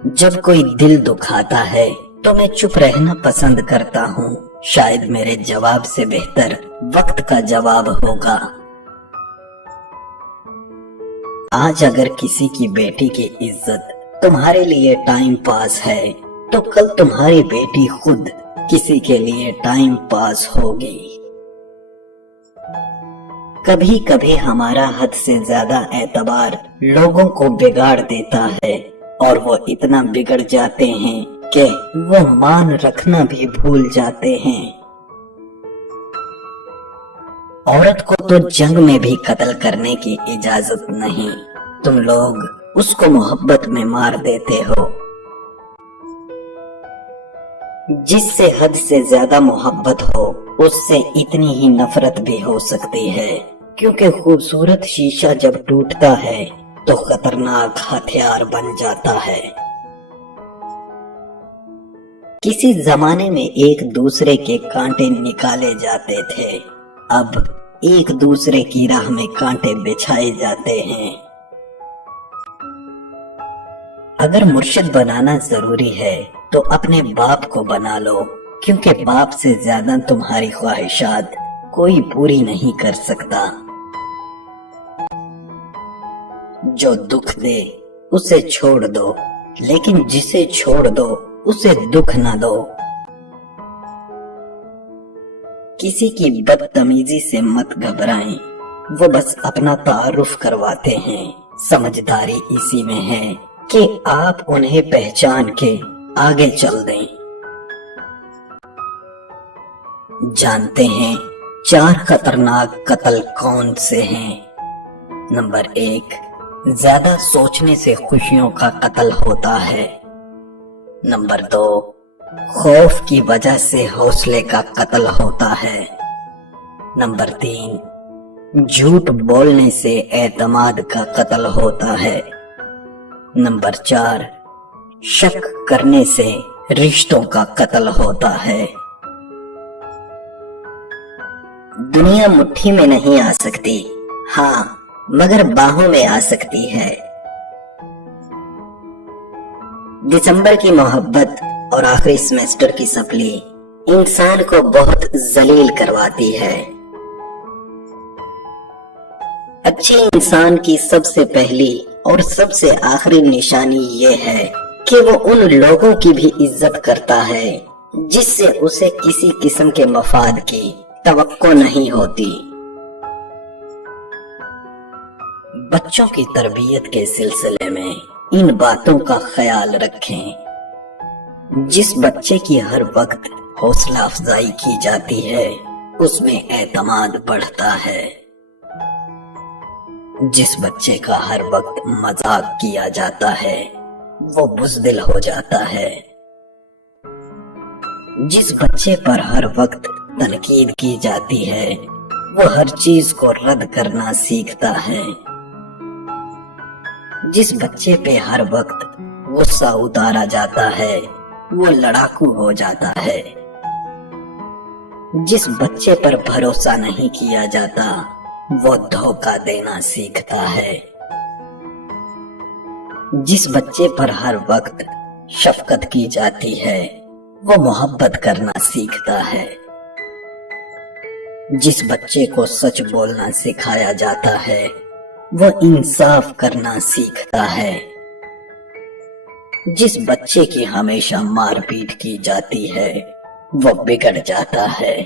जब कोई दिल दुखाता है तो मैं चुप रहना पसंद करता हूँ। शायद मेरे जवाब से बेहतर वक्त का जवाब होगा। आज अगर किसी की बेटी की इज्जत तुम्हारे लिए टाइम पास है तो कल तुम्हारी बेटी खुद किसी के लिए टाइम पास होगी। कभी कभी हमारा हद से ज्यादा एतबार लोगों को बिगाड़ देता है और वो इतना बिगड़ जाते हैं कि वो मान रखना भी भूल जाते हैं। औरत को तो जंग में भी कत्ल करने की इजाजत नहीं, तुम लोग उसको मोहब्बत में मार देते हो। जिससे हद से ज्यादा मोहब्बत हो उससे इतनी ही नफरत भी हो सकती है, क्योंकि खूबसूरत शीशा जब टूटता है तो खतरनाक हथियार बन जाता है। किसी जमाने में एक दूसरे के कांटे निकाले जाते थे, अब एक दूसरे की राह में कांटे बिछाए जाते हैं। अगर मुर्शिद बनाना जरूरी है तो अपने बाप को बना लो, क्योंकि बाप से ज्यादा तुम्हारी ख्वाहिशात कोई पूरी नहीं कर सकता। जो दुख दे उसे छोड़ दो, लेकिन जिसे छोड़ दो उसे दुख ना दो। किसी की बदतमीजी से मत घबराएं, वो बस अपना तारुफ करवाते हैं। समझदारी इसी में है कि आप उन्हें पहचान के आगे चल दें। जानते हैं 4 खतरनाक कत्ल कौन से हैं? नंबर 1, ज्यादा सोचने से खुशियों का कत्ल होता है। नंबर 2, खौफ की वजह से हौसले का कत्ल होता है। नंबर 3, झूठ बोलने से एतमाद का कत्ल होता है। नंबर 4, शक करने से रिश्तों का कत्ल होता है। दुनिया मुट्ठी में नहीं आ सकती, हाँ मगर बाहों में आ सकती है। दिसंबर की मोहब्बत और आखिरी सेमेस्टर की सप्ली इंसान को बहुत जलील करवाती है। अच्छे इंसान की सबसे पहली और सबसे आखिरी निशानी ये है कि वो उन लोगों की भी इज्जत करता है जिससे उसे किसी किस्म के मफाद की तवक्को नहीं होती। बच्चों की तरबियत के सिलसिले में इन बातों का ख्याल रखें। जिस बच्चे की हर वक्त हौसला अफजाई की जाती है उसमें एतमाद बढ़ता है। जिस बच्चे का हर वक्त मजाक किया जाता है वो बुज़दिल हो जाता है। जिस बच्चे पर हर वक्त तनकीद की जाती है वो हर चीज को रद्द करना सीखता है। जिस बच्चे पे हर वक्त गुस्सा उतारा जाता है वो लड़ाकू हो जाता है। जिस बच्चे पर भरोसा नहीं किया जाता वो धोखा देना सीखता है। जिस बच्चे पर हर वक्त शफकत की जाती है वो मोहब्बत करना सीखता है। जिस बच्चे को सच बोलना सिखाया जाता है वो इंसाफ करना सीखता है। जिस बच्चे की हमेशा मारपीट की जाती है वो बिगड़ जाता है।